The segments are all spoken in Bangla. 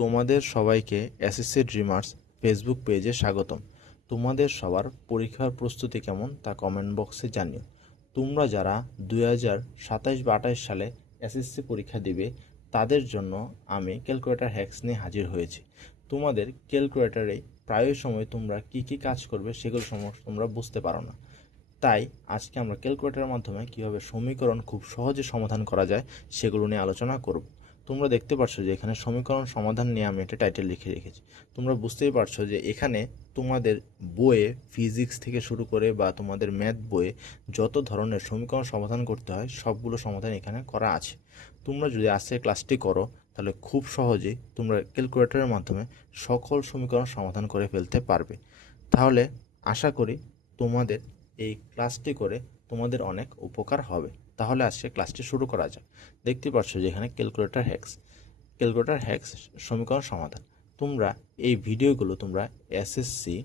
তোমাদের সবাইকে এসএসসি ড্রিমার্স ফেসবুক পেজে স্বাগতম। তোমাদের সবার পরীক্ষার প্রস্তুতি কেমন তা কমেন্ট বক্সে জানিও। তোমরা যারা 2027 বা 28 সালে এসএসসি পরীক্ষা দিবে তাদের জন্য আমি ক্যালকুলেটর হ্যাক্স নিয়ে হাজির হয়েছি। তোমাদের ক্যালকুলেটরে প্রায় সময় তোমরা কি কি কাজ করবে সেগুলো তোমরা বুঝতে পারো না, তাই আজকে আমরা ক্যালকুলেটরের মাধ্যমে কীভাবে সমীকরণ খুব সহজে সমাধান করা যায় সেগুলো নিয়ে আলোচনা করব। তোমরা দেখতে পাচ্ছ যে এখানে সমীকরণ সমাধান নিয়ে আমি একটা টাইটেল লিখে রেখেছি। তোমরা বুঝতেই পারছো যে এখানে তোমাদের বইয়ে ফিজিক্স থেকে শুরু করে বা তোমাদের ম্যাথ বইয়ে যত ধরনের সমীকরণ সমাধান করতে হয় সবগুলো সমাধান এখানে করা আছে। তোমরা যদি আজকে ক্লাসটি করো তাহলে খুব সহজেই তোমরা ক্যালকুলেটরের মাধ্যমে সকল সমীকরণ সমাধান করে ফেলতে পারবে। তাহলে আশা করি তোমাদের এই ক্লাসটি করে তোমাদের অনেক উপকার হবে। তাহলে আজকে ক্লাসটি শুরু করা যাক। দেখতে পাচ্ছ যে এখানে ক্যালকুলেটর হ্যাক্স সমীকরণ সমাধান। তোমরা এই ভিডিওগুলো তোমরা এসএসসি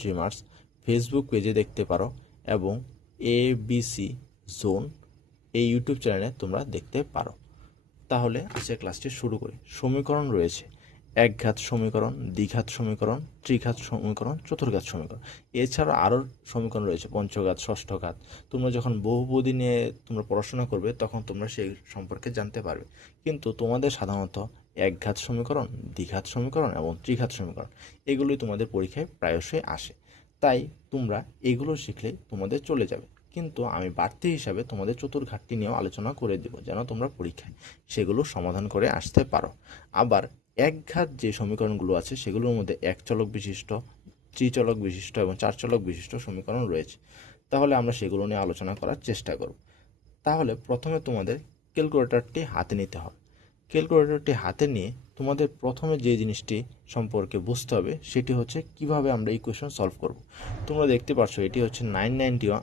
ড্রিমার্স ফেসবুক পেজে দেখতে পারো এবং ABC জোন এই ইউটিউব চ্যানেলে তোমরা দেখতে পারো। তাহলে আজকে ক্লাসটি শুরু করি। সমীকরণ রয়েছে একঘাত সমীকরণ, দ্বিঘাত সমীকরণ, ত্রিঘাত সমীকরণ, চতুর্ঘাত সমীকরণ। এছাড়া আরও সমীকরণ রয়েছে পঞ্চঘাত, ষষ্ঠঘাত। তোমরা যখন বহুপদী নিয়ে তোমরা পড়াশোনা করবে তখন তোমরা সেই সম্পর্কে জানতে পারবে। কিন্তু তোমাদের সাধারণত একঘাত সমীকরণ, দ্বিঘাত সমীকরণ এবং ত্রিঘাত সমীকরণ এগুলোই তোমাদের পরীক্ষায় প্রায়শই আসে। তাই তোমরা এগুলো শিখলেই তোমাদের চলে যাবে। কিন্তু আমি বাড়তি হিসাবে তোমাদের চতুর্ঘাতটি নিয়েও আলোচনা করে দেব যেন তোমরা পরীক্ষায় সেগুলো সমাধান করে আসতে পারো। আবার একঘাত যে সমীকরণগুলো আছে সেগুলোর মধ্যে এক চলক বিশিষ্ট, ত্রিচলক বিশিষ্ট এবং চার চলক বিশিষ্ট সমীকরণ রয়েছে। তাহলে আমরা সেগুলো নিয়ে আলোচনা করার চেষ্টা করব। তাহলে প্রথমে তোমাদের ক্যালকুলেটরটি হাতে নিতে হবে। ক্যালকুলেটরটি হাতে নিয়ে তোমাদের প্রথমে যে জিনিসটি সম্পর্কে বুঝতে হবে সেটি হচ্ছে কিভাবে আমরা ইকুয়েশন সলভ করব। তোমরা দেখতে পাচ্ছ এটি হচ্ছে 991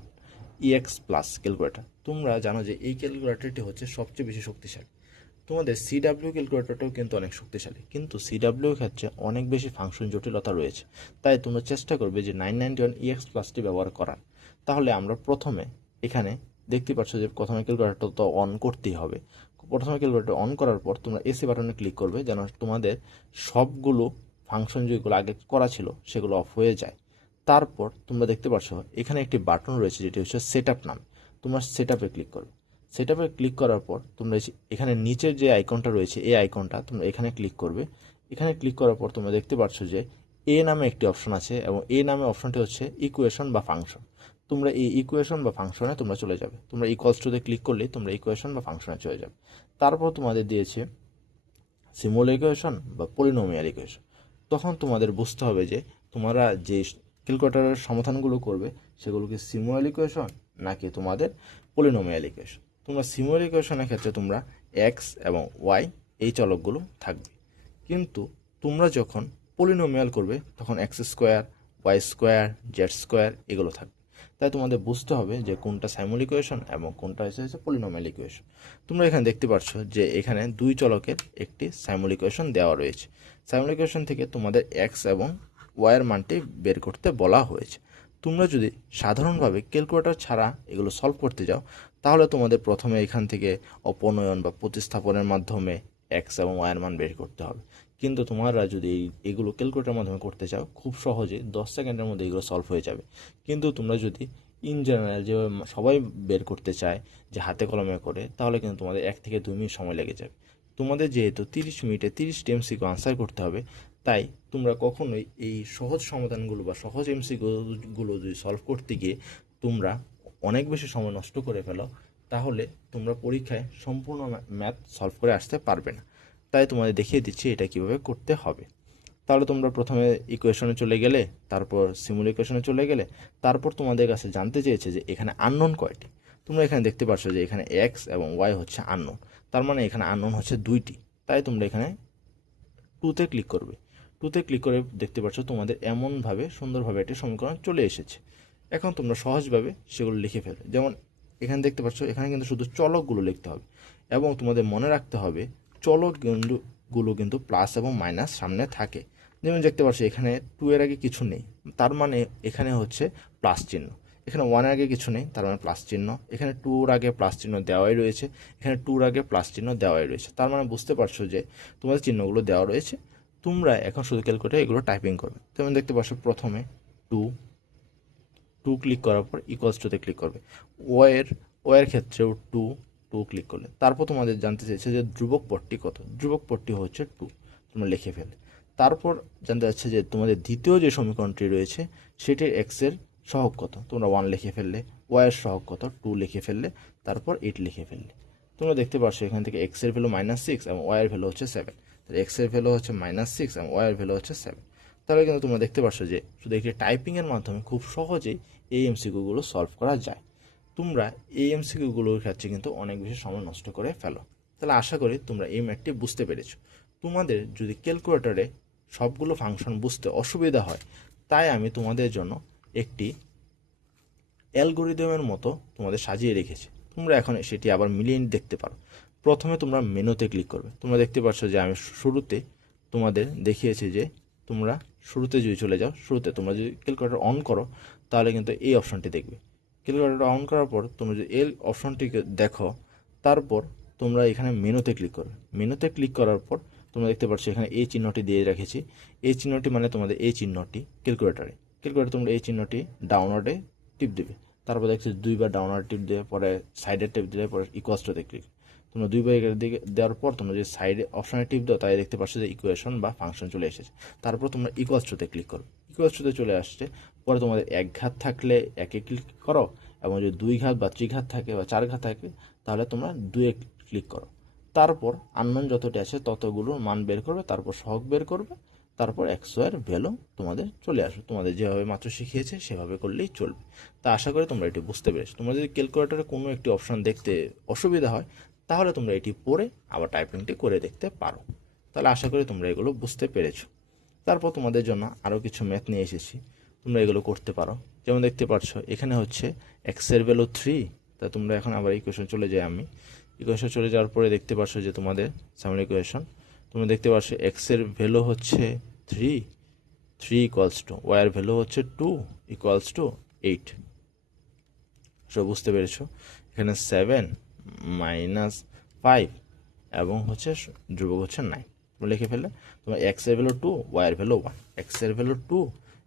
EX প্লাস ক্যালকুলেটর। তোমরা জানো যে এই ক্যালকুলেটরটি হচ্ছে সবচেয়ে বেশি শক্তিশালী। তোমাদের CW ক্যালকুলেটরটাও কিন্তু অনেক শক্তিশালী, কিন্তু CW ক্ষেত্রে অনেক বেশি ফাংশন জটিলতা রয়েছে। তাই তোমরা চেষ্টা করবে যে 991 EX প্লাসটি ব্যবহার করার। তাহলে আমরা প্রথমে এখানে দেখতে পাচ্ছ যে প্রথমে ক্যালকুলেটরটা তো অন করতেই হবে। প্রথমে ক্যালকুলেটর অন করার পর তোমরা এসি বাটনে ক্লিক করবে যেন তোমাদের সবগুলো ফাংশন যেগুলো আগে করা ছিল সেগুলো অফ হয়ে যায়। তারপর তোমরা দেখতে পাচ্ছ এখানে একটি বাটন রয়েছে যেটি হচ্ছে সেটআপ নাম। তোমরা সেটআপে ক্লিক করবে। সেটআপে ক্লিক করার পর তোমরা এখানে নিচের যে আইকনটা রয়েছে এই আইকনটা তোমরা এখানে ক্লিক করবে। এখানে ক্লিক করার পর তোমরা দেখতে পাচ্ছ যে এ নামে একটি অপশন আছে এবং এ নামে অপশনটি হচ্ছে ইকুয়েশন বা ফাংশন। তোমরা এই ইকুয়েশন বা ফাংশনে তোমরা চলে যাবে। তোমরা ইকুয়ালস টুতে ক্লিক করলেই তোমরা ইকুয়েশন বা ফাংশনে চলে যাবে। তারপর তোমাদের দিয়েছে সিম্বল ইকুয়েশন বা পলিনোমিয়াল ইকুয়েশন। তখন তোমাদের বুঝতে হবে যে তোমরা যে ক্যালকুলেটরের সমাধানগুলো করবে সেগুলো কি সিম্বল ইকুয়েশন নাকি তোমাদের পলিনোমিয়াল ইকুয়েশন। তোমরা সিম্বল ইকুয়েশনের ক্ষেত্রে তোমরা এক্স এবং ওয়াই এই চলকগুলো থাকবে, কিন্তু তোমরা যখন পলিনোমিয়াল করবে তখন X square, Y square, Z square এগুলো থাকবে। তাই তোমাদের বুঝতে হবে যে কোনটা সিম্বল ইকুয়েশন এবং কোনটা হচ্ছে পলিনোমিয়াল ইকুয়েশন। তোমরা এখানে দেখতে পাচ্ছ যে এখানে দুই চলকের একটি সিম্বল ইকুয়েশন দেওয়া রয়েছে। সিম্বল ইকুয়েশন থেকে তোমাদের এক্স এবং ওয়াইয়ের মানটি বের করতে বলা হয়েছে। তোমরা যদি সাধারণভাবে ক্যালকুলেটর ছাড়া এগুলো সলভ করতে যাও তাহলে তোমাদের প্রথমে এখান থেকে অপনয়ন বা প্রতিস্থাপনের মাধ্যমে এক্স এবং ওয়াইয়ের মান বের করতে হবে। কিন্তু তোমরা যদি এগুলো ক্যালকুলেটরের মাধ্যমে করতে চাও খুব সহজে 10 সেকেন্ডের মধ্যে এগুলো সলভ হয়ে যাবে। কিন্তু তোমরা যদি ইন জেনারেল যেভাবে সবাই বের করতে চায় যে হাতে কলমে করে, তাহলে কিন্তু তোমাদের 1 থেকে 2 মিনিট সময় লেগে যাবে। তোমাদের যেহেতু 30 মিনিটে 30টি MCQ আনসার করতে হবে, তাই তোমরা কখনোই এই সহজ সমাধানগুলো বা সহজ MCQগুলো যদি সলভ করতে গিয়ে তোমরা অনেক বেশি সময় নষ্ট করে ফেলো তাহলে তোমরা পরীক্ষায় সম্পূর্ণ ম্যাথ সলভ করে আসতে পারবে না। তাই তোমাদের দেখিয়ে দিচ্ছি এটা কিভাবে করতে হবে। তাহলে তোমরা প্রথমে ইকুয়েশনে চলে গেলে, তারপর সিম্বল ইকুয়েশনে চলে গেলে, তারপর তোমাদের কাছে জানতে চেয়েছে যে এখানে আননোন কয়টি। তোমরা এখানে দেখতে পাচ্ছ যে এখানে এক্স এবং ওয়াই হচ্ছে আননোন, তার মানে এখানে আননোন হচ্ছে 2টি। তাই তোমরা এখানে 2তে ক্লিক করবে। 2তে ক্লিক করে দেখতে পাচ্ছ তোমাদের এমনভাবে সুন্দরভাবে একটি সমীকরণ চলে এসেছে। এখন তোমরা সহজভাবে সেগুলো লিখে ফেলবে। যেমন এখানে দেখতে পাচ্ছ এখানে কিন্তু শুধু চলকগুলো লিখতে হবে এবং তোমাদের মনে রাখতে হবে চলকগুলো কিন্তু প্লাস এবং মাইনাস সামনে থাকে। যেমন দেখতে পাচ্ছ এখানে 2 এর আগে কিছু নেই, তার মানে এখানে হচ্ছে প্লাস চিহ্ন। এখানে 1 এর আগে কিছু নেই, তার মানে প্লাস চিহ্ন। এখানে 2 এর আগে প্লাস চিহ্ন দেওয়াই রয়েছে, এখানে 2 এর আগে প্লাস চিহ্ন দেওয়াই রয়েছে। তার মানে বুঝতে পারছো যে তোমাদের চিহ্নগুলো দেওয়া রয়েছে। তোমরা এখন শুধু ক্যালকুলেটরে এগুলো টাইপিং করবে। যেমন দেখতে পাচ্ছ প্রথমে 2 ক্লিক করার পর ইকুয়ালস টুতে ক্লিক করবে। ওয়ের ক্ষেত্রেও 2 ক্লিক করলে তারপর তোমাদের জানতে চাইছে যে ধ্রুবক পদটি কত। ধ্রুবক পদটি হচ্ছে 2, তোমরা লিখে ফেলে। তারপর জানতে চাচ্ছে যে তোমাদের দ্বিতীয় যে সমীকরণটি রয়েছে সেটির এক্সের সহগ কত, তোমরা 1 লিখে ফেললে। ওয়াইয়ের সহগ কত, 2 লিখে ফেললে। তারপর 8 লিখে ফেললে। তোমরা দেখতে পাচ্ছ এখান থেকে এক্সের ভ্যালু -6 এবং ওয়াইয়ের ভ্যালু হচ্ছে 7। তাহলে এক্সের ভ্যালু হচ্ছে -6 এবং ওয়াইয়ের ভ্যালু হচ্ছে 7। তাহলে কিন্তু তোমরা দেখতে পাচ্ছ যে শুধু একটি টাইপিংয়ের মাধ্যমে খুব সহজেই এই এমসিকিউগুলো সলভ করা যায়। তোমরা এই এমসিকিউগুলোর ক্ষেত্রে কিন্তু অনেক বেশি সময় নষ্ট করে ফেলো। তাহলে আশা করি তোমরা এই ম্যাথটি বুঝতে পেরেছো। তোমাদের যদি ক্যালকুলেটরে সবগুলো ফাংশন বুঝতে অসুবিধা হয়, তাই আমি তোমাদের জন্য একটি অ্যালগোরিদমের মতো তোমাদের সাজিয়ে রেখেছি। তোমরা এখন সেটি আবার মিলিয়ে দেখতে পারো। প্রথমে তোমরা মেনুতে ক্লিক করবে। তোমরা দেখতে পাচ্ছ যে আমি শুরুতে তোমাদের দেখিয়েছি যে তোমরা শুরুতে যদি চলে যাও, শুরুতে তোমরা যদি ক্যালকুলেটর অন করো তাহলে কিন্তু এই অপশনটি দেখবে। ক্যালকুলেটর অন করার পর তোমরা যদি এই অপশনটিকে দেখো, তারপর তোমরা এখানে মেনুতে ক্লিক করবে। মেনুতে ক্লিক করার পর তোমরা দেখতে পাচ্ছ এখানে এই চিহ্নটি দিয়ে রেখেছি। এই চিহ্নটি মানে তোমাদের এই চিহ্নটি ক্যালকুলেটরে তোমরা এই চিহ্নটি ডাউনলোডে টিপ দেবে। তারপর দেখছো 2বার ডাউনলোড টিপ দিয়ে পরে সাইডের টিপ দিলে পরে ইকুয়ালস টুতে ক্লিক। তোমরা 2বার দিকে দেওয়ার পর তোমরা যদি সাইডে অপশনে টিপ দাও তাই দেখতে পাচ্ছ যে ইকুয়েশন বা ফাংশন চলে এসেছে। তারপর তোমরা ইকুয়ালস টুতে ক্লিক করো। ইকুয়ালস টুতে চলে আসছে। পরে তোমাদের এক ঘাত থাকলে একে ক্লিক করো, এবং যদি 2 ঘাত বা 3 ঘাত থাকে বা 4 ঘাত থাকে তাহলে তোমরা 2-এ ক্লিক করো। তারপর আননোন যতটি আছে ততগুলোর মান বের করবে, তারপর সহগ বের করবে, তারপর এর ভ্যালু তোমাদের চলে আসবে। তোমাদের যেভাবে মাত্র শিখিয়েছে সেভাবে করলেই চলবে। তা আশা করি তোমরা এটি বুঝতে পেরেছো। তোমরা যদি ক্যালকুলেটরে কোনো একটি অপশন দেখতে অসুবিধা হয় তাহলে তোমরা এটি পড়ে আবার টাইপিংটি করে দেখতে পারো। তাহলে আশা করি তোমরা এগুলো বুঝতে পেরেছো। তারপর তোমাদের জন্য আরও কিছু ম্যাথ নিয়ে এসেছি, তোমরা এগুলো করতে পারো। যেমন দেখতে পাচ্ছ এখানে হচ্ছে এর ভ্যালু 3। তা তোমরা এখন আবার ইকুয়েশন চলে যাই। আমি ইকুয়েশন চলে যাওয়ার পরে দেখতে পাচ্ছ যে তোমাদের সামনে ইকুয়েশন তোমরা দেখতে পাচ্ছ এর ভ্যালু হচ্ছে 3 ইকুয়ালস টু ওয়াইয়ের ভ্যালু হচ্ছে 2 ইকুয়ালস টু 8। সব বুঝতে পেরেছো। এখানে 7 -5 এবং হচ্ছে ধ্রুবক হচ্ছে 9। তোমরা লিখে ফেললে। তোমার এর ভ্যালু 2, ওয়াইয়ের ভ্যালু 1। এর ভ্যালু 2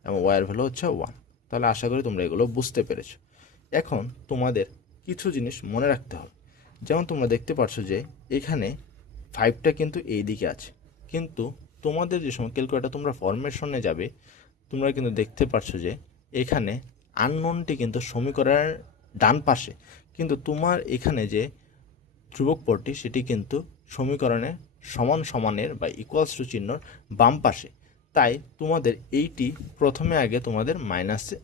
এবং ওয়াইয়ের ভ্যালু হচ্ছে 1। তাহলে আশা করি তোমরা এগুলো বুঝতে পেরেছো। এখন তোমাদের কিছু জিনিস মনে রাখতে হবে। যেমন তোমরা দেখতে পাচ্ছ যে এখানে 5টা কিন্তু এই দিকে আছে, কিন্তু তোমাদের যে সময় ক্যালকুলেটর তোমরা ফরমেশনে যাবে তোমরা কিন্তু দেখতে পাচ্ছ যে এখানে আননোনটি কিন্তু সমীকরণের ডান পাশে, কিন্তু তোমার এখানে যে ধ্রুবক পদটি সেটি কিন্তু সমীকরণে সমানের বা ইকুয়ালস টু চিহ্নর বাম পাশে। তাই তোমাদের এইটি প্রথমে আগে তোমাদের মাইনাসে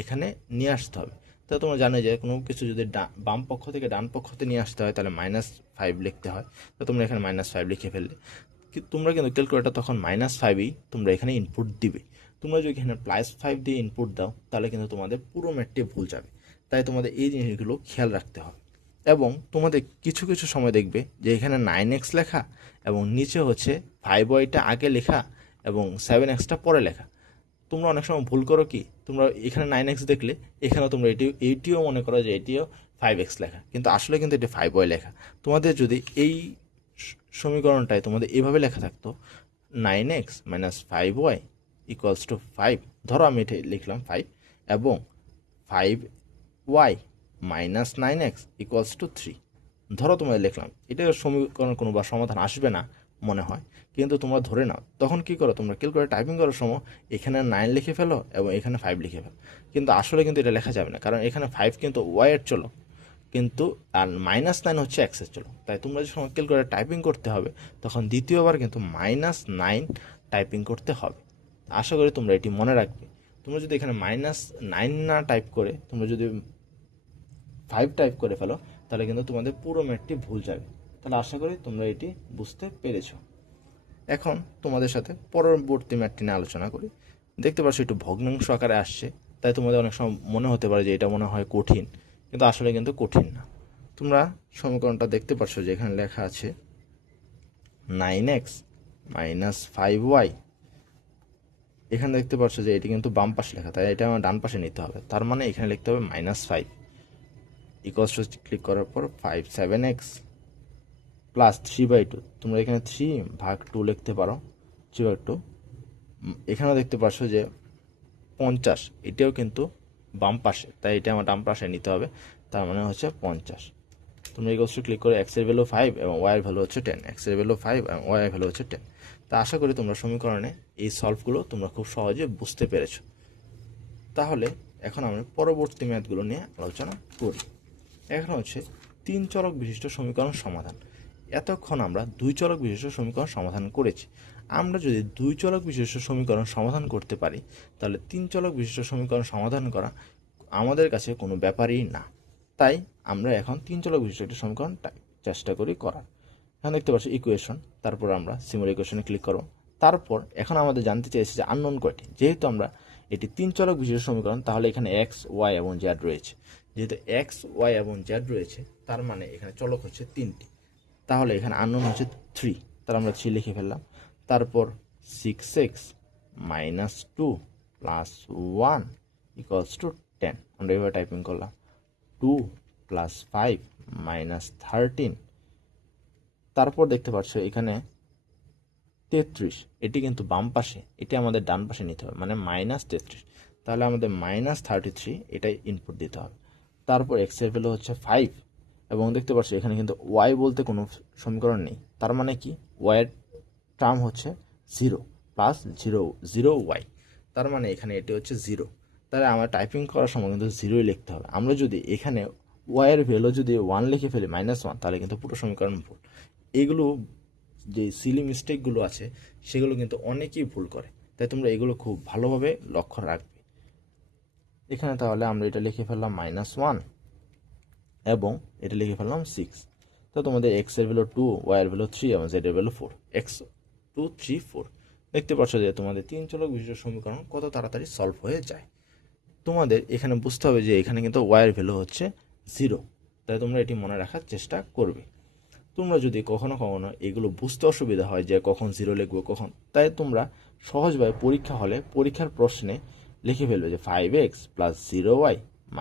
এখানে নিয়ে আসতে হবে। তা তোমরা জানো যে কোনো কিছু যদি বাম পক্ষ থেকে ডান পক্ষতে নিয়ে আসতে হয় তাহলে -5 লিখতে হয়। তো তোমরা এখানে -5 লিখে ফেললে। তোমরা কিন্তু ক্যালকুলেটর তখন -5ই তোমরা এখানে ইনপুট দিবে। তোমরা যদি এখানে +5 দিয়ে ইনপুট দাও তাহলে কিন্তু তোমাদের পুরো ম্যাথটি ভুল যাবে। তাই তোমাদের এই জিনিসগুলো খেয়াল রাখতে হবে। এবং তোমাদের কিছু কিছু সময় দেখবে যে এখানে 9x লেখা এবং নিচে হচ্ছে 5y-টা আগে লেখা এবং 7x-টা পরে লেখা। তোমরা অনেক সময় ভুল করো কি, তোমরা এখানে 9x দেখলে এখানেও তোমরা এইটিও মনে করো যে এটিও 5x লেখা, কিন্তু আসলে কিন্তু এটি 5y লেখা। তোমাদের যদি এই সমীকরণটায় তোমাদের এভাবে লেখা থাকতো 9x - 5y ইকুয়ালস টু 5, ধরো আমি এটা লিখলাম 5, এবং 5y - 9x ইকুয়ালস টু 3, ধরো তোমরা লিখলাম। এটা সমীকরণ কোনো বা সমাধান আসবে না মনে হয়, কিন্তু তোমরা ধরে নাও। তখন কি করো, তোমরা ক্যালকুলেটর টাইপিং করার সময় এখানে 9 লিখে ফেলো এবং এখানে 5 লিখে ফেলো, কিন্তু আসলে কিন্তু এটা লেখা যাবে না, কারণ এখানে 5 কিন্তু ওয়াইয়ের চলো, কিন্তু আর -9 হচ্ছে এক্সের চলো। তাই তোমরা যখন ক্যালকুলেটর টাইপিং করতে হবে তখন দ্বিতীয়বার কিন্তু -9 টাইপিং করতে হবে। আশা করি তোমরা এটি মনে রাখবে। তোমরা যদি এখানে -9 না টাইপ করে তোমরা যদি 5 টাইপ করে ফেলো তাহলে কিন্তু তোমাদের পুরো ম্যাথটি ভুল যাবে। তাহলে আশা করি তোমরা এটি বুঝতে পেরেছো। এখন তোমাদের সাথে পরবর্তী ম্যাথটি নিয়ে আলোচনা করি। দেখতে পাচ্ছ একটু ভগ্নাংশ আকারে আসছে, তাই তোমাদের অনেক সময় মনে হতে পারে যে এটা মনে হয় কঠিন, কিন্তু আসলে কিন্তু কঠিন না। তোমরা সমীকরণটা দেখতে পাচ্ছ যে এখানে লেখা আছে 9x - 5y এখানে দেখতে পাচ্ছ যে এটি কিন্তু বাম পাশে লেখা, তাই এটা আমার ডান পাশে নিতে হবে। তার মানে এখানে লিখতে হবে -5 ইকুয়ালস টু ক্লিক করার পর 5 7x প্লাস 3/2। তোমরা এখানে 3/2 লিখতে পারো, 3/2। এখানেও দেখতে পাচ্ছ যে 50, এটাও কিন্তু বাম পাশে, তাই এটা আমার ডান পাশে নিতে হবে। তার মানে হচ্ছে 50। তোমরা ইকুয়ালস টু ক্লিক করে x এর ভ্যালু 5 এবং y এর ভ্যালু হচ্ছে 10, x এর ভ্যালু 5 এবং y এর ভ্যালু হচ্ছে 10। তা আশা করি তোমরা সমীকরণে এই সলভগুলো তোমরা খুব সহজে বুঝতে পেরেছো। তাহলে এখন আমরা পরবর্তী ম্যাথগুলো নিয়ে আলোচনা করি। এখন হচ্ছে 3 চলক বিশিষ্ট সমীকরণ সমাধান। এতক্ষণ আমরা 2 চলক বিশিষ্ট সমীকরণ সমাধান করেছি। আমরা যদি 2 চলক বিশিষ্ট সমীকরণ সমাধান করতে পারি, তাহলে 3 চলক বিশিষ্ট সমীকরণ সমাধান করা আমাদের কাছে কোনো ব্যাপারই না। তাই আমরা এখন 3 চলক বিশিষ্ট একটি সমীকরণ চেষ্টা করি করার। এখন দেখতে পাচ্ছি ইকুয়েশন, তারপর আমরা সিমুল ইকুয়েশনে ক্লিক করব। তারপর এখন আমাদের জানতে চাইছে যে আননোন কয়টি। যেহেতু আমরা এটি 3 চলক বিশিষ্ট সমীকরণ, তাহলে এখানে এক্স, ওয়াই এবং জেড রয়েছে। যেহেতু এক্স, ওয়াই এবং জেড রয়েছে, তার মানে এখানে চলক হচ্ছে 3টি। তাহলে এখানে আননোন হচ্ছে 3, তার আমরা 3 লিখে ফেললাম। তারপর 6x - 2 + 1 = 10, আমরা এভাবে টাইপিং করলাম। 2 + 5 - 13। তারপর দেখতে পাচ্ছ এখানে 33, এটি কিন্তু বাম পাশে, এটি আমাদের ডান পাশে নিতে হবে, মানে -33। তাহলে আমাদের -33 এটাই ইনপুট দিতে হবে। তারপর x এর ভ্যালু হচ্ছে 5 এবং দেখতে পাচ্ছ এখানে কিন্তু y বলতে কোনো সমীকরণ নেই। তার মানে কি y এর টার্ম হচ্ছে 0 + 0 y, তার মানে এখানে এটি হচ্ছে 0। তাহলে আমরা টাইপিং করার সময় কিন্তু 0ই লিখতে হবে। আমরা যদি এখানে y এর ভ্যালু যদি 1 লিখে ফেলি -1, তাহলে কিন্তু পুরো সমীকরণ ভুল। এগুলো যে সিলি মিস্টেকগুলো আছে সেগুলো কিন্তু অনেকেই ভুল করে, তাই তোমরা এগুলো খুব ভালোভাবে লক্ষ্য রাখবে। এখানে তাহলে আমরা এটা লিখে ফেললাম -1 এবং এটা লিখে ফেললাম 6। তো তোমাদের x এর ভ্যালু 2, y এর ভ্যালু 3 এবং z এর ভ্যালু 4, x 2 3 4। দেখতে পাচ্ছ যে তোমাদের 3 চলক বিশিষ্ট সমীকরণ কত তাড়াতাড়ি সলভ হয়ে যায়। তোমাদের এখানে বুঝতে হবে যে এখানে কিন্তু y এর ভ্যালু হচ্ছে 0, তাই তোমরা এটি মনে রাখার চেষ্টা করবে। তোমরা যদি কখনো কখনো এগুলো বুঝতে অসুবিধা হয় যে কখন 0 লিখবো কখন, তাই তোমরা সহজভাবে পরীক্ষা হলে পরীক্ষার প্রশ্নে লিখে ফেলবে যে 5x + 0y -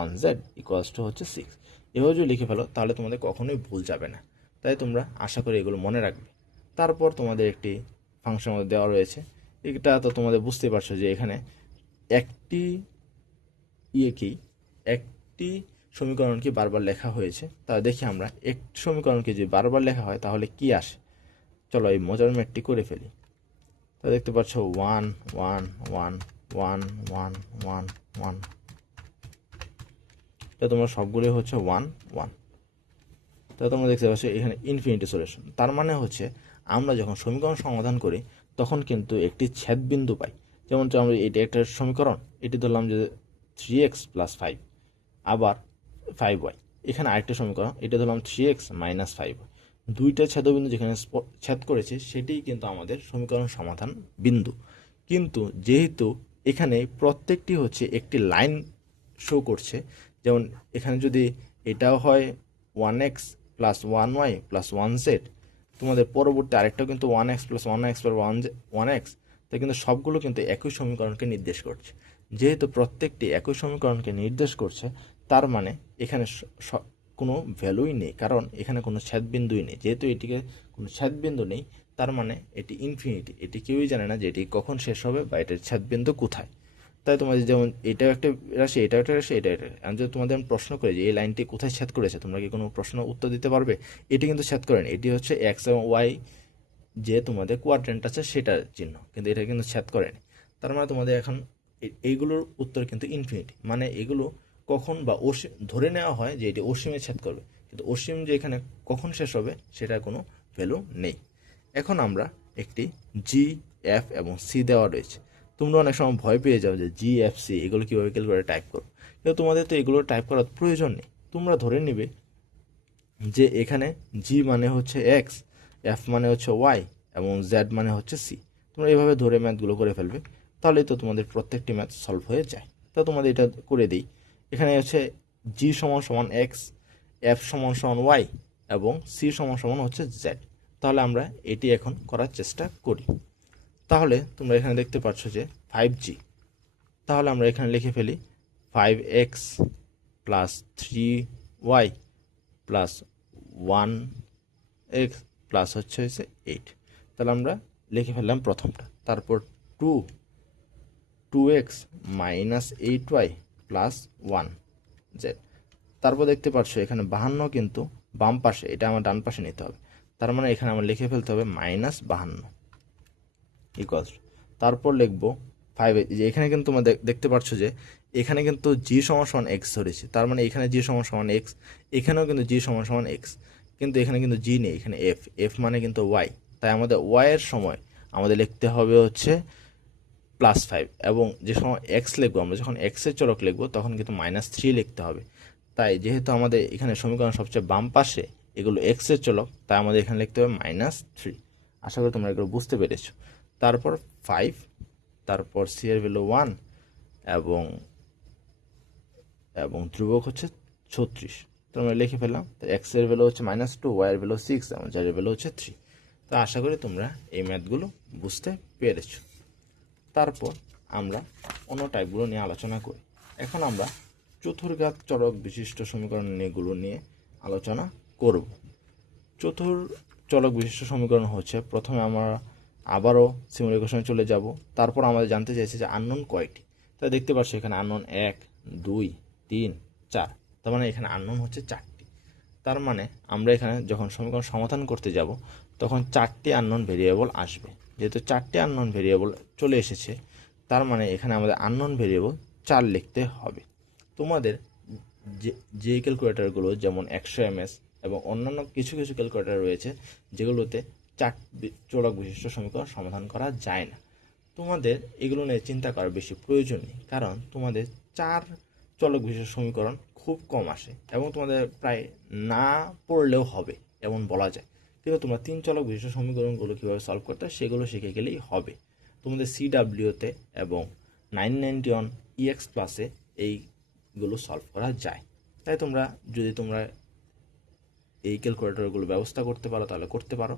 1z = হচ্ছে 6। এভাবে যদি লিখে ফেলো তাহলে তোমাদের কখনোই ভুল যাবে না। তাই তোমরা আশা করি এগুলো মনে রাখবে। তারপর তোমাদের একটি ফাংশন দেওয়া রয়েছে, এটা তো তোমাদের বুঝতে পারছো যে এখানে একটি একটি সমীকরণকে বারবার লেখা হয়েছে। তা দেখি আমরা একটি সমীকরণকে যদি বারবার লেখা হয় তাহলে কি আসে। চলো এই মজার ম্যাথটি করে ফেলি। তা দেখতে পাচ্ছ 1 1 1 1 1 1 1, এটা তোমরা সবগুলোই হচ্ছে 1 1। তা তোমরা দেখতে পাচ্ছ এখানে ইনফিনিটি সলিউশন। তার মানে হচ্ছে আমরা যখন সমীকরণ সমাধান করি তখন কিন্তু একটি ছেদবিন্দু পাই। যেমন আমরা এটি একটা সমীকরণ, এটি ধরলাম যে 3x + 5 আবার 5y। এখানে আরেকটা সমীকরণ, এটা ধরলাম 3x - 5y। দুইটা ছেদবিন্দু যেখানে ছেদ করেছে সেটিই কিন্তু আমাদের সমীকরণ সমাধান বিন্দু। কিন্তু যেহেতু এখানে প্রত্যেকটি হচ্ছে একটি লাইন শো করছে, যেমন এখানে যদি এটাও হয় 1x + 1y + 1z, তোমাদের পরবর্তী আরেকটাও কিন্তু 1x + 1x + 1x, তাই কিন্তু সবগুলো কিন্তু একই সমীকরণকে নির্দেশ করছে। যেহেতু প্রত্যেকটি একই সমীকরণকে নির্দেশ করছে, তার মানে এখানে কোনো ভ্যালুই নেই, কারণ এখানে কোনো ছেদবিন্দুই নেই। যেহেতু এটিকে কোনো ছেদবিন্দু নেই, তার মানে এটি ইনফিনিটি, এটি কেউই জানে না যে এটি কখন শেষ হবে বা এটার ছেদবিন্দু কোথায়। তাই তোমাদের যেমন এটাও একটা রাশি, এটাও একটা রাশি, এটা একটা। আমি যদি তোমাদের প্রশ্ন করি যে এই লাইনটি কোথায় ছেদ করেছে, তোমরা কি কোনো প্রশ্ন উত্তর দিতে পারবে? এটি কিন্তু ছেদ করেনি, এটি হচ্ছে এক্স এবং ওয়াই যে তোমাদের কোয়াড্রেন্ট আছে সেটার চিহ্ন, কিন্তু এটা কিন্তু ছেদ করেনি। তার মানে তোমাদের এখন এইগুলোর উত্তর কিন্তু ইনফিনিটি, মানে এগুলো কখন বা অসীম ধরে নেওয়া হয় যে এটি অসীমে ছেদ করবে, কিন্তু অসীম যে এখানে কখন শেষ হবে সেটার কোনো ভ্যালু নেই। এখন আমরা একটি জি, এফ এবং সি দেওয়া রয়েছে। তোমরা অনেক সময় ভয় পেয়ে যাও যে জি, এফ, সি এগুলো কীভাবে ক্যালকুলেটরে টাইপ করো, কিন্তু তোমাদের তো এগুলো টাইপ করার প্রয়োজন নেই। তোমরা ধরে নিবে যে এখানে জি মানে হচ্ছে এক্স, এফ মানে হচ্ছে ওয়াই এবং জেড মানে হচ্ছে সি। তোমরা এইভাবে ধরে ম্যাথগুলো করে ফেলবে, তাহলেই তো তোমাদের প্রত্যেকটি ম্যাথ সলভ হয়ে যায়। তো তোমাদের এটা করে দিই। এখানে হচ্ছে জি = এক্স, এফ = ওয়াই এবং সি = হচ্ছে জেড। তাহলে আমরা এটি এখন করার চেষ্টা করি। তাহলে তোমরা এখানে দেখতে পাচ্ছ যে 5g, তাহলে আমরা এখানে লিখে ফেলি 5x plus 3y plus 1x plus হচ্ছে 8। তাহলে আমরা লিখে ফেললাম প্রথমটা। তারপর 2x minus 8y plus 1z। তারপর দেখতে পাচ্ছ এখানে 52 কিন্তু বাম পাশে, এটা আমার ডান পাশে নিতে হবে। তার মানে এখানে আমার লিখে ফেলতে হবে মাইনাস 52 ইকুয়ালস। তারপর লিখবো 5, যে এখানে কিন্তু তোমরা দেখতে পাচ্ছ যে এখানে কিন্তু g সমান সমান x ধরেছি, তার মানে এখানে g সমান সমান x, এখানেও কিন্তু g সমান সমান x, কিন্তু এখানে কিন্তু g নেই, এখানে f মানে কিন্তু y। তাই আমাদের y এর সময় আমাদের লিখতে হবে হচ্ছে +5, এবং যে সময় x লিখবো, আমরা যখন x এর চলক লিখবো তখন কিন্তু -3 লিখতে হবে। তাই যেহেতু আমাদের এখানে সমীকরণ সবচেয়ে বাম পাশে এগুলো x এর চলক, তাই আমাদের এখানে লিখতে হবে -3। আশা করি তোমরা এগুলো বুঝতে পেরেছো। তারপর 5, তারপর c এর ভ্যালু 1 এবং ধ্রুবক হচ্ছে 36। তো আমরা লিখে ফেললাম। তো x এর ভ্যালু হচ্ছে -2, y এর ভ্যালু 6 এবং z এর ভ্যালু হচ্ছে 3। তো আশা করি তোমরা এই ম্যাথগুলো বুঝতে পেরেছো। তারপর আমরা অন্য টাইপগুলো নিয়ে আলোচনা করি। এখন আমরা চতুর্ঘাত চলক বিশিষ্ট সমীকরণগুলো নিয়ে আলোচনা করব। চলক বিশিষ্ট সমীকরণ হচ্ছে, প্রথমে আমরা আবারও সিমুলেশনে চলে যাব। তারপর আমাদের জানতে চাইছে যে আননোন কয়টি। তাই দেখতে পাচ্ছ এখানে আননোন 1, 2, 3, 4, তার মানে এখানে আননোন হচ্ছে 4টি। তার মানে আমরা এখানে যখন সমীকরণ সমাধান করতে যাব তখন 4টি আননোন ভেরিয়েবল আসবে। যেহেতু 4টি আননোন ভেরিয়েবল চলে এসেছে, তার মানে এখানে আমাদের আননোন ভেরিয়েবল 4 লিখতে হবে। তোমাদের যে ক্যালকুলেটরগুলো যেমন 100 ms এবং অন্যান্য কিছু কিছু ক্যালকুলেটর রয়েছে যেগুলোতে 4 চলক বিশিষ্ট সমীকরণ সমাধান করা যায় না, তোমাদের এগুলো নিয়ে চিন্তা করার বেশি প্রয়োজন নেই, কারণ তোমাদের 4 চলক বিশিষ্ট সমীকরণ খুব কম আসে এবং তোমাদের প্রায় না পড়লেও হবে এমন বলা যায়। কিন্তু তোমরা 3 চলক বিশিষ্ট সমীকরণগুলো কীভাবে সলভ করতে হয় সেগুলো শিখে গেলেই হবে। তোমাদের CWতে এবং 991 EX প্লাসে এইগুলো সলভ করা যায়। তাই যদি তোমরা এই ক্যালকুলেটরগুলো ব্যবস্থা করতে পারো তাহলে করতে পারো,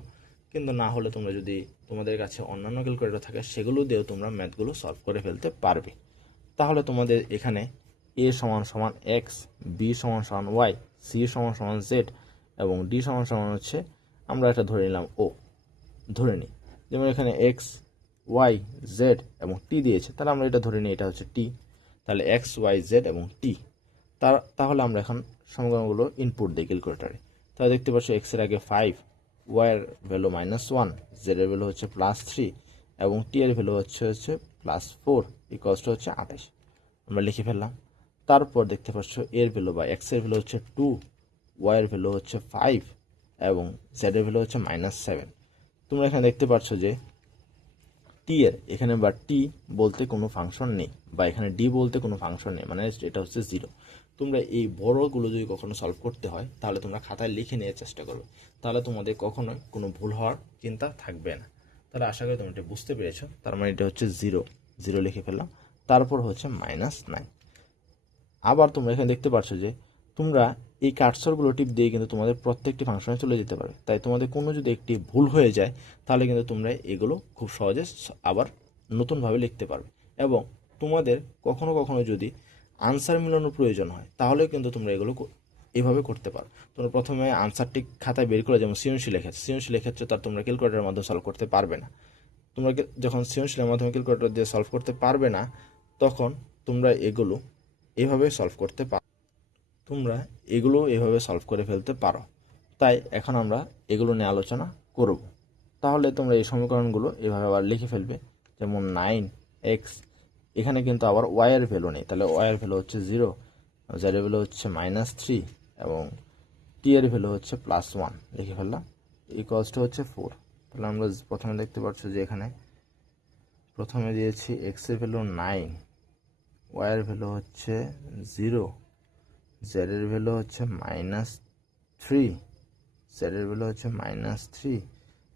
কিন্তু না হলে তোমরা যদি তোমাদের কাছে অন্যান্য ক্যালকুলেটর থাকে সেগুলো দিয়েও তোমরা ম্যাথগুলো সলভ করে ফেলতে পারবে। তাহলে তোমাদের এখানে a সমান সমান x, b সমান সমান y, c সমান সমান z এবং d সমান সমান হচ্ছে, আমরা এটা ধরে নিলাম o, ধরে নিই যেমন এখানে x, y, z এবং t দিয়েছে, তাহলে আমরা এটা ধরে নিই এটা হচ্ছে t। তাহলে x, y, z এবং t। তাহলে আমরা এখন সমীকরণগুলো ইনপুট দিই ক্যালকুলেটরে। তাহলে দেখতে পাচ্ছ x এর আগে 5, y এর ভ্যালু -1, z এর ভ্যালু হচ্ছে +3 এবং t এর ভ্যালু হচ্ছে +4 ইকুয়ালস টু হচ্ছে 28। আমরা লিখে ফেললাম। তারপর দেখতে পাচ্ছ এর ভ্যালু বা x এর ভ্যালু হচ্ছে 2, y এর ভ্যালু হচ্ছে 5 এবং z এর ভ্যালু হচ্ছে -7। তোমরা এখানে দেখতে পাচ্ছ যে t এর এখানে বা t বলতে কোনো ফাংশন নেই, বা এখানে d বলতে কোনো ফাংশন নেই, মানে এটা হচ্ছে 0। তোমরা এই বড়গুলো যদি কখনো সলভ করতে হয় তাহলে তোমরা খাতায় লিখে নেওয়ার চেষ্টা করবে, তাহলে তোমাদের কখনোই কোনো ভুল হওয়ার চিন্তা থাকবে না। তাহলে আশা করি তোমরা এটা বুঝতে পেরেছো। তার মানে এটা হচ্ছে 0 লিখে ফেললাম। তারপর হচ্ছে -9। আবার তোমরা এখানে দেখতে পাচ্ছ যে তোমরা এই কার্সরগুলো টিপ দিয়ে কিন্তু তোমাদের প্রত্যেকটি ফাংশনে চলে যেতে পারবে। তাই তোমাদের কোনো যদি একটি ভুল হয়ে যায় তাহলে কিন্তু তোমরা এগুলো খুব সহজে আবার নতুনভাবে লিখতে পারবে। এবং তোমাদের কখনো কখনো যদি আনসার মিলানোর প্রয়োজন হয় তাহলে কিন্তু তোমরা এগুলো এভাবে করতে পারো। তোমরা প্রথমে আনসারটি খাতায় বের করে, যেমন সৃজনশীলের ক্ষেত্রে তার তোমরা ক্যালকুলেটরের মাধ্যমে সলভ করতে পারবে না। তোমরা যখন সৃজনশীলের মাধ্যমে ক্যালকুলেটর দিয়ে সলভ করতে পারবে না তখন তোমরা এগুলো এভাবে সলভ করতে পারো, এভাবে সলভ করে ফেলতে পারো। তাই এখন আমরা এগুলো নিয়ে আলোচনা করব। তাহলে তোমরা এই সমীকরণগুলো এভাবে আবার লিখে ফেলবে, যেমন 9x, এখানে কিন্তু আবার y এর ভ্যালু নেই, তাহলে y এর ভ্যালু হচ্ছে 0, z এর ভ্যালু হচ্ছে -3 এবং t এর ভ্যালু হচ্ছে +1 লিখে ফেললাম, ইকুয়ালস টু হচ্ছে 4। তাহলে আমরা প্রথমে দেখতে পাচ্ছ যে এখানে প্রথমে দিয়েছি x এর ভ্যালু 9, y এর ভ্যালু হচ্ছে 0, z এর ভ্যালু হচ্ছে -3, z এর ভ্যালু হচ্ছে -3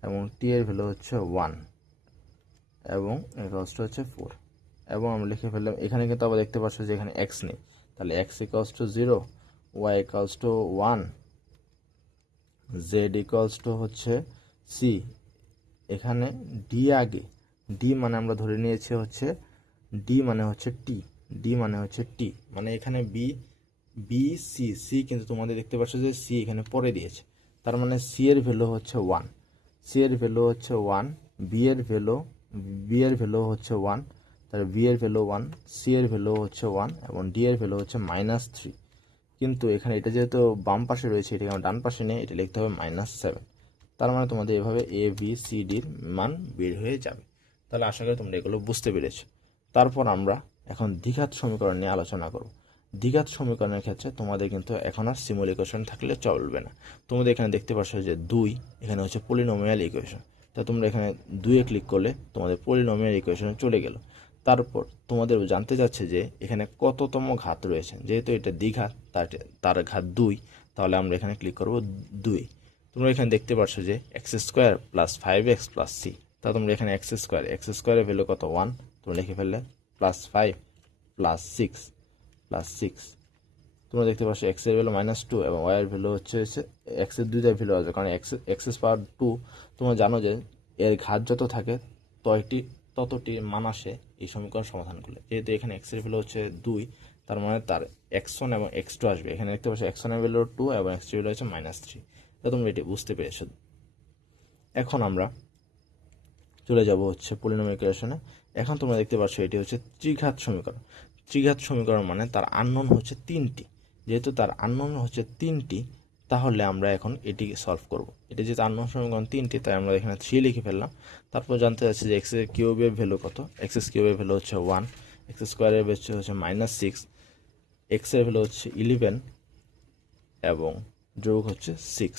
এবং t এর ভ্যালু হচ্ছে 1 এবং ইকুয়ালস টু হচ্ছে 4। এবং আমরা লিখে ফেললাম। এখানে কিন্তু আবার দেখতে পাচ্ছ যে এখানে x নেই, তাহলে x equals to 0, y equals to 1, z equals to হচ্ছে c, এখানে d আগে ডি মানে আমরা ধরে নিয়েছি হচ্ছে ডি মানে হচ্ছে টি, ডি মানে হচ্ছে টি, মানে এখানে বি বি সি, সি কিন্তু তোমাদের দেখতে পাচ্ছ যে সি এখানে পরে দিয়েছে, তার মানে সি এর ভ্যালু হচ্ছে 1, সি এর ভ্যালু হচ্ছে 1, বি এর ভ্যালু হচ্ছে 1, তার বি এর ভ্যালু 1, সি এর ভ্যালু হচ্ছে 1 এবং ডি এর ভ্যালু হচ্ছে -3। কিন্তু এখানে এটা যেহেতু বাম পাশে রয়েছে, এটাকে আমরা ডান পাশে নিয়ে এটা লিখতে হবে -7। তার মানে তোমাদের এভাবে এ বি সি ডির মান বের হয়ে যাবে। তাহলে আশা করি তোমরা এগুলো বুঝতে পেরেছো। তারপর আমরা এখন দ্বিঘাত সমীকরণ নিয়ে আলোচনা করব। দ্বিঘাত সমীকরণের ক্ষেত্রে তোমাদের কিন্তু এখন আর সিমুল ইকুয়েশন থাকলে চলবে না। তোমাদের এখানে দেখতে পাচ্ছ যে 2 এখানে হচ্ছে পলিনোমিয়াল ইকুয়েশন, তা তোমরা এখানে 2-এ ক্লিক করলে তোমাদের পলিনোমিয়াল ইকুয়েশনে চলে গেল। তারপর তোমাদের জানতে যাচ্ছে যে এখানে কততম ঘাত রয়েছে, যেহেতু এটা দ্বিঘাত তার ঘাত 2, তাহলে আমরা এখানে ক্লিক করব 2। তোমরা এখানে দেখতে পাচ্ছ যে x² + 5x + c, তা তোমরা এখানে x² এর ভ্যালু কত 1, তোমরা লিখে ফেললে +5 + 6 তোমরা দেখতে পাচ্ছ x এর ভ্যালু -2 এবং y এর ভ্যালু হচ্ছে x এর 2টা ভ্যালু আছে, কারণ x² 2 তোমরা জানো যে এর ঘাত যত থাকে ততটি মান আসে এই সমীকরণ সমাধান করলে। যেহেতু এখানে x এর ভ্যালু হচ্ছে 2, তার মানে তার x1 এবং x2 আসবে। এখানে দেখতে পাচ্ছ x1 এর ভ্যালু 2 এবং x2 এর ভ্যালু হচ্ছে -3। তা তোমরা এটি বুঝতে পেরেছো। এখন আমরা চলে যাব হচ্ছে পলিনোমিয়াল ইকুয়েশনে। এখন তোমরা দেখতে পাচ্ছ এটি হচ্ছে ত্রিঘাত সমীকরণ। ত্রিঘাত সমীকরণ মানে তার আননোন হচ্ছে 3টি। যেহেতু তার আননোন হচ্ছে 3টি, তাহলে আমরা এখন এটি সলভ করব। এটি যেহেতু আননোন সমীকরণ 3টি, তাই আমরা এখানে 3 লিখে ফেললাম। তারপর জানতে চাচ্ছি যে এক্স এর কিউবের ভ্যালু কত। এক্স কিউবের ভ্যালু হচ্ছে 1, এক্স স্কোয়ারের ভ্যালু হচ্ছে -6, এক্স এর ভ্যালু হচ্ছে 11 এবং যোগ হচ্ছে 6।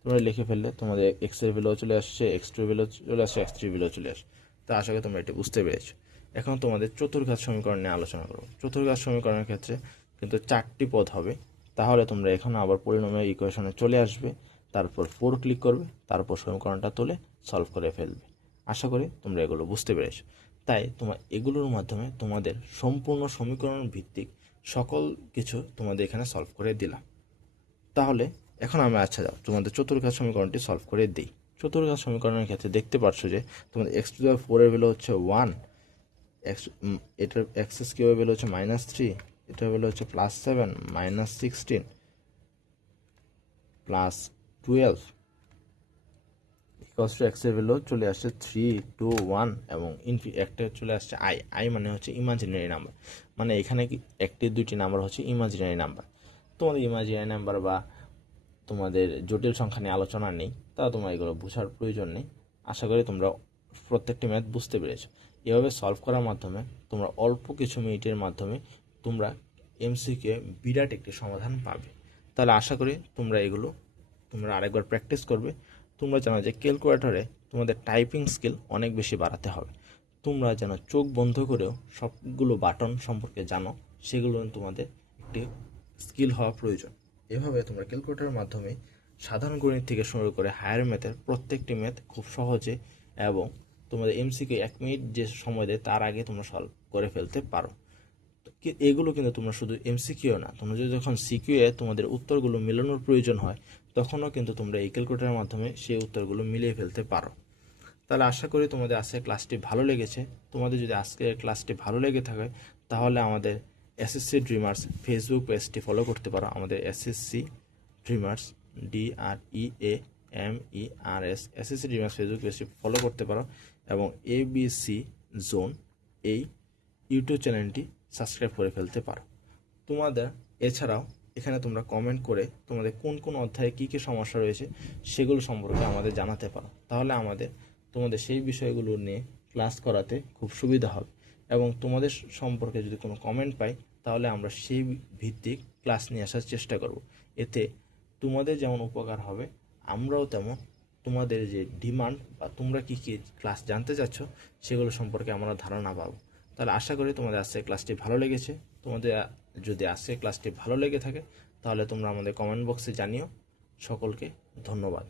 তোমরা লিখে ফেললে তোমাদের এক্স এর ভ্যালু চলে আসছে, x2 এর ভ্যালু চলে আসছে, x3 এর ভ্যালু চলে আসছে। তো আশা করি তোমরা এটা বুঝতে পেরেছো। এখন তোমাদের চতুর্ঘাত সমীকরণ নিয়ে আলোচনা করব। চতুর্ঘাত সমীকরণের ক্ষেত্রে কিন্তু 4টি পদ হবে। তাহলে তোমরা এখন আবার পলিনোমিয়াল ইকুয়েশনে চলে আসবে, তারপর 4 ক্লিক করবে, তারপর সমীকরণটা তুলে সলভ করে ফেলবে। আশা করি তোমরা এগুলো বুঝতে পেরেছো। তাই তোমার এগুলোর মাধ্যমে তোমাদের সম্পূর্ণ সমীকরণ ভিত্তিক সকল কিছু তোমাদের এখানে সলভ করে দিলাম। তাহলে এখন আমরা যাও তোমাদের চতুর্ঘাত সমীকরণটি সলভ করে দিই। চতুর্ঘাত সমীকরণের ক্ষেত্রে দেখতে পাচ্ছ যে তোমাদের x⁴ এর ভ্যালু হচ্ছে 1, এটার x³ এর ভ্যালু হচ্ছে -3, এটার ভ্যালু হচ্ছে +7, -16, +12 x এর ভ্যালু চলে আসছে 3, 2, 1 এবং একটা চলে আসছে i মানে হচ্ছে ইমাজিনারি নাম্বার। মানে এখানে একটি দুইটি নাম্বার হচ্ছে ইমাজিনারি নাম্বার। তোমাদের ইমাজিনারি নাম্বার বা তোমাদের জটিল সংখ্যা নিয়ে আলোচনা নেই, তা তোমরা এগুলো বোঝার প্রয়োজন নেই। আশা করি তোমরা প্রত্যেকটি ম্যাথ বুঝতে পেরেছো। এভাবে সলভ করার মাধ্যমে তোমরা অল্প কিছু মিনিটের মাধ্যমে তোমরা এমসিকিউ বিরাট একটি সমাধান পাবে। তাহলে আশা করি তোমরা আরেকবার প্র্যাকটিস করবে। তোমরা জানো যে ক্যালকুলেটরে তোমাদের টাইপিং স্কিল অনেক বেশি বাড়াতে হবে। তোমরা যেন চোখ বন্ধ করেও সবগুলো বাটন সম্পর্কে জানো, সেগুলো তোমাদের একটি স্কিল হওয়া প্রয়োজন। এভাবে তোমরা ক্যালকুলেটরের মাধ্যমে সাধারণ গণিত থেকে শুরু করে হায়ার ম্যাথের প্রত্যেকটি ম্যাথ খুব সহজে এবং তোমাদের এমসিকিউ 1 মিনিট যে সময় দেয় তার আগে তোমরা সলভ করে ফেলতে পারো। এগুলো কিন্তু তোমরা শুধু এমসিকিউ না, তোমরা যদি যখন সিকিউ এ তোমাদের উত্তরগুলো মেলানোর প্রয়োজন হয়, তখনও কিন্তু তোমরা এই ক্যালকুলেটরের মাধ্যমে সেই উত্তরগুলো মিলিয়ে ফেলতে পারো। তাহলে আশা করি তোমাদের আজকের ক্লাসটি ভালো লেগেছে। তোমাদের যদি আজকের ক্লাসটি ভালো লেগে থাকে, তাহলে আমাদের এসএসসি ড্রিমার্স ফেসবুক পেজটি ফলো করতে পারো। আমাদের SSC dreamers DREAMERS SSC dreamers Facebook পেজটি ফলো করতে পারো এবং ABC জোন এই ইউটিউব চ্যানেলটি সাবস্ক্রাইব করে ফেলতে পারো। তোমাদের এছাড়াও এখানে তোমরা কমেন্ট করে তোমাদের কোন কোন অধ্যায়ে কী কী সমস্যা রয়েছে সেগুলো সম্পর্কে আমাদের জানাতে পারো। তাহলে তোমাদের সেই বিষয়গুলো নিয়ে ক্লাস করাতে খুব সুবিধা হবে এবং তোমাদের সম্পর্কে যদি কোনো কমেন্ট পাই, তাহলে আমরা সেই ভিত্তিক ক্লাস নিয়ে আসার চেষ্টা করব। এতে তোমাদের যেমন উপকার হবে, আমরাও তেমন তোমাদের যে ডিমান্ড বা তোমরা কী কী ক্লাস জানতে চাচ্ছ সেগুলো সম্পর্কে আমরা ধারণা পাবো। তাহলে আশা করি তোমাদের আজকের ক্লাসটি ভালো লেগেছে। তোমাদের যদি আজকের ক্লাসটি ভালো লেগে থাকে, তাহলে তোমরা আমাদের কমেন্ট বক্সে জানিও। সকলকে ধন্যবাদ।